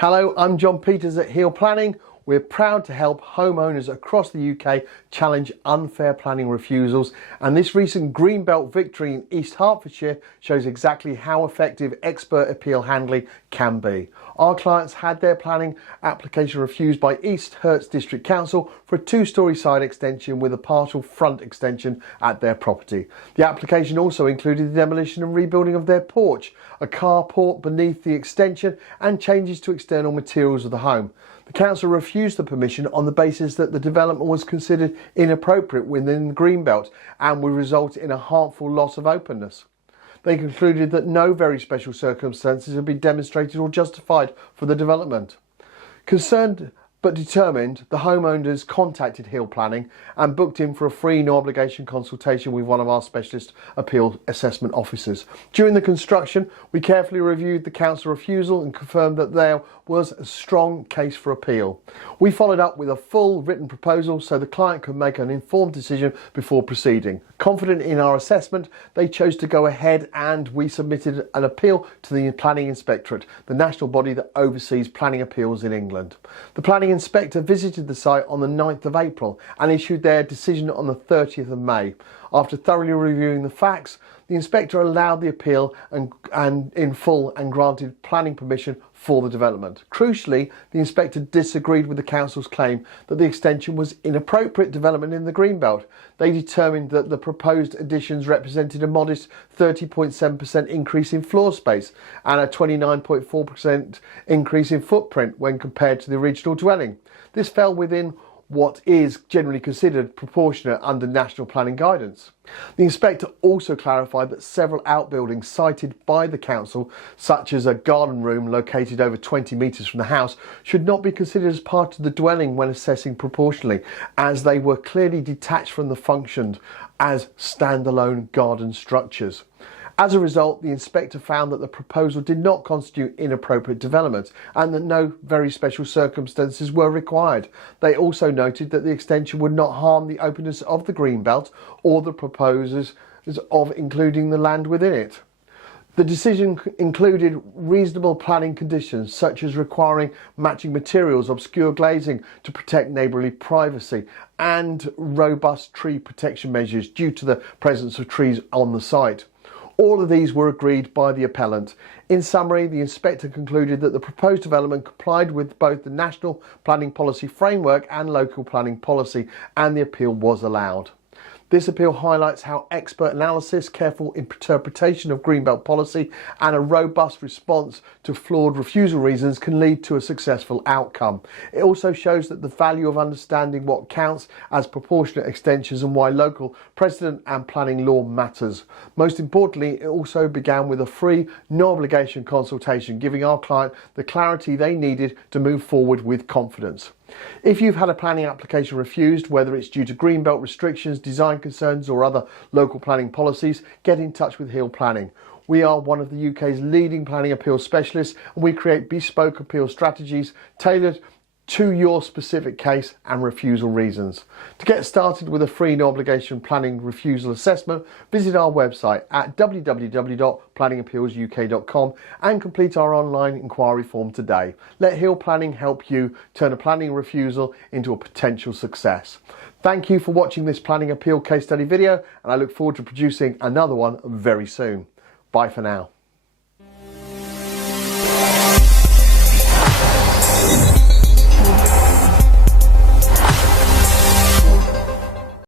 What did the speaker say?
Hello, I'm John Peters at Heel Planning. We're proud to help homeowners across the UK challenge unfair planning refusals, and this recent Greenbelt victory in East Hertfordshire shows exactly how effective expert appeal handling can be. Our clients had their planning application refused by East Herts District Council for a two-storey side extension with a partial front extension at their property. The application also included the demolition and rebuilding of their porch, a carport beneath the extension, and changes to external materials of the home. The council refused the permission on the basis that the development was considered inappropriate within the Greenbelt and would result in a harmful loss of openness. They concluded that no very special circumstances had been demonstrated or justified for the development. Concerned but determined, the homeowners contacted Heel Planning and booked in for a free no obligation consultation with one of our specialist appeal assessment officers. During the construction, we carefully reviewed the council refusal and confirmed that there was a strong case for appeal. We followed up with a full written proposal so the client could make an informed decision before proceeding. Confident in our assessment, they chose to go ahead, and we submitted an appeal to the Planning Inspectorate, the national body that oversees planning appeals in England. The planning inspector visited the site on the 9th of April and issued their decision on the 30th of May. After thoroughly reviewing the facts, the inspector allowed the appeal and in full and granted planning permission for the development. Crucially, the inspector disagreed with the council's claim that the extension was inappropriate development in the Greenbelt. They determined that the proposed additions represented a modest 30.7% increase in floor space and a 29.4% increase in footprint when compared to the original dwelling. This fell within what is generally considered proportionate under national planning guidance. The inspector also clarified that several outbuildings cited by the council, such as a garden room located over 20 metres from the house, should not be considered as part of the dwelling when assessing proportionally, as they were clearly detached from the function as standalone garden structures. As a result, the inspector found that the proposal did not constitute inappropriate development and that no very special circumstances were required. They also noted that the extension would not harm the openness of the Greenbelt or the proposers of including the land within it. The decision included reasonable planning conditions such as requiring matching materials, obscure glazing to protect neighbourly privacy, and robust tree protection measures due to the presence of trees on the site. All of these were agreed by the appellant. In summary, the inspector concluded that the proposed development complied with both the National Planning Policy Framework and local planning policy, and the appeal was allowed. This appeal highlights how expert analysis, careful interpretation of Greenbelt policy, and a robust response to flawed refusal reasons can lead to a successful outcome. It also shows that the value of understanding what counts as proportionate extensions and why local precedent and planning law matters. Most importantly, it also began with a free, no obligation consultation, giving our client the clarity they needed to move forward with confidence. If you've had a planning application refused, whether it's due to Greenbelt restrictions, design concerns or other local planning policies, get in touch with Heel Planning. We are one of the UK's leading planning appeal specialists, and we create bespoke appeal strategies tailored to your specific case and refusal reasons. To get started with a free no obligation planning refusal assessment, visit our website at www.planningappealsuk.com and complete our online inquiry form today. Let Heel Planning help you turn a planning refusal into a potential success. Thank you for watching this planning appeal case study video, and I look forward to producing another one very soon. Bye for now.